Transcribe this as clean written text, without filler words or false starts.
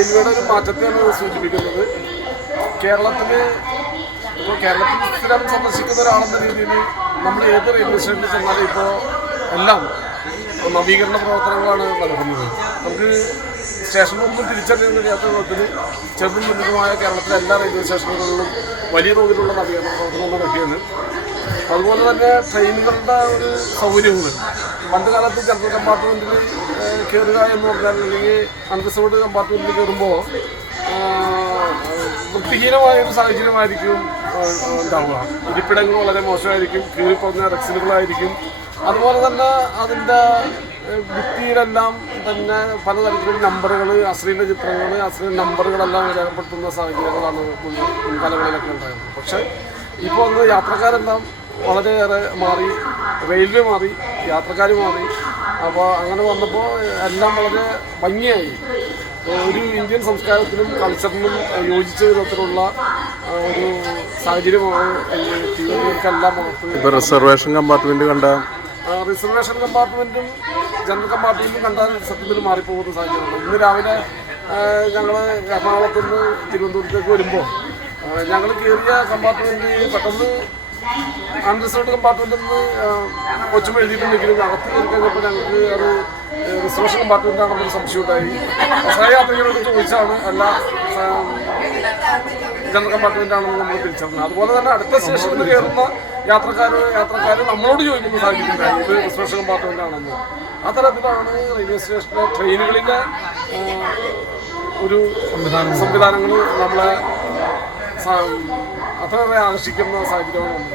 റെയിൽവേയുടെ ഒരു മാറ്റത്തെയാണ് സൂചിപ്പിക്കുന്നത്. കേരളത്തിൽ സ്ഥിരം സന്ദർശിക്കുന്ന ഒരാളെന്ന രീതിയിൽ നമ്മൾ ഏത് റെയിൽവേ സ്റ്റേഷനിൽ ചെന്നാലും ഇപ്പോൾ എല്ലാം നവീകരണ പ്രവർത്തനങ്ങളാണ് നടക്കുന്നത്. നമുക്ക് സ്റ്റേഷനൊന്നും തിരിച്ചറിയാൻ കഴിയാത്ത വിധത്തിൽ ചെറുതും വലുതുമായ കേരളത്തിലെ എല്ലാ റെയിൽവേ സ്റ്റേഷനുകളിലും വലിയ തോതിലുള്ള നവീകരണ പ്രവർത്തനം നടക്കുകയാണ്. അതുപോലെ തന്നെ ട്രെയിനുകളുടെ ഒരു സൗകര്യങ്ങൾ പണ്ട് കാലത്ത് ജനറൽ കമ്പാർട്ട്മെൻറ്റിൽ കയറുക എന്ന് പറഞ്ഞാൽ അല്ലെങ്കിൽ അൺറിസർവ്ഡ് കമ്പാർട്ട്മെൻറ്റിൽ കയറുമ്പോൾ വൃത്തിഹീനമായൊരു സാഹചര്യമായിരിക്കും ഉണ്ടാവുക. ഇരിപ്പിടങ്ങൾ വളരെ മോശമായിരിക്കും, കീറിപ്പറഞ്ഞ റെക്സിലുകളായിരിക്കും. അതുപോലെ തന്നെ അതിൻ്റെ ഭിത്തിയിലെല്ലാം തന്നെ പലതരത്തിലുള്ള നമ്പറുകൾ, അശ്ലീല ചിത്രങ്ങൾ, അശ്ലീല നമ്പറുകളെല്ലാം രേഖപ്പെടുത്തുന്ന സാഹചര്യങ്ങളാണ് മുൻകാലങ്ങളിലൊക്കെ ഉണ്ടായിരുന്നത്. പക്ഷേ ഇപ്പോൾ അന്ന് യാത്രക്കാരെല്ലാം വളരെയേറെ മാറി, റെയിൽവേ മാറി, യാത്രക്കാർ മാറി. അപ്പോൾ അങ്ങനെ വന്നപ്പോൾ എല്ലാം വളരെ ഭംഗിയായി. ഒരു ഇന്ത്യൻ സംസ്കാരത്തിനും കൾച്ചറിനും യോജിച്ച വിധത്തിലുള്ള ഒരു സാഹചര്യമാണ് ടിവികൾക്കെല്ലാം ഇപ്പോൾ റിസർവേഷൻ കമ്പാർട്ട്മെൻറ്റ് കണ്ട റിസർവേഷൻ കമ്പാർട്ട്മെൻറ്റും ജനറൽ കമ്പാർട്ട്മെൻറ്റും കണ്ടാൽ സത്യത്തിൽ മാറിപ്പോകുന്ന സാഹചര്യമാണ്. ഇന്ന് രാവിലെ ഞങ്ങൾ എറണാകുളത്ത് നിന്ന് തിരുവനന്തപുരത്തേക്ക് വരുമ്പോൾ ഞങ്ങൾ കയറിയ കമ്പാർട്ട്മെൻറ്റ് പെട്ടെന്ന് അൺറിസർവ്ഡ് കമ്പാർട്ട്മെൻറ്റിൽ നിന്ന് കൊച്ചും എഴുതിയിട്ടുണ്ടെങ്കിലും അകത്ത് കയറി കഴിഞ്ഞപ്പോൾ ഞങ്ങൾക്ക് അത് റിസർവേഷൻ കമ്പാർട്ട്മെൻറ്റാണെന്നൊരു സംശയം ഉണ്ടായി. സഹയാത്രികരോട് ചോദിച്ചാണ് എല്ലാ ജനറൽ കമ്പാർട്ട്മെൻറ്റാണെന്ന് നമ്മൾ തിരിച്ചറിഞ്ഞത്. അതുപോലെ തന്നെ അടുത്ത സ്റ്റേഷനിൽ കയറുന്ന യാത്രക്കാർ നമ്മളോട് ചോദിക്കുന്ന സാഹചര്യം ഉണ്ടായി, ഇത് റിസർവേഷൻ കമ്പാർട്ട്മെൻറ്റാണെന്ന്. ആ തരത്തിലാണ് റെയിൽവേ സ്റ്റേഷനിലെ ട്രെയിനുകളിലെ ഒരു സംവിധാനങ്ങൾ നമ്മളെ അത്രയേറെ ആകർഷിക്കുന്ന സാഹചര്യമാണ്.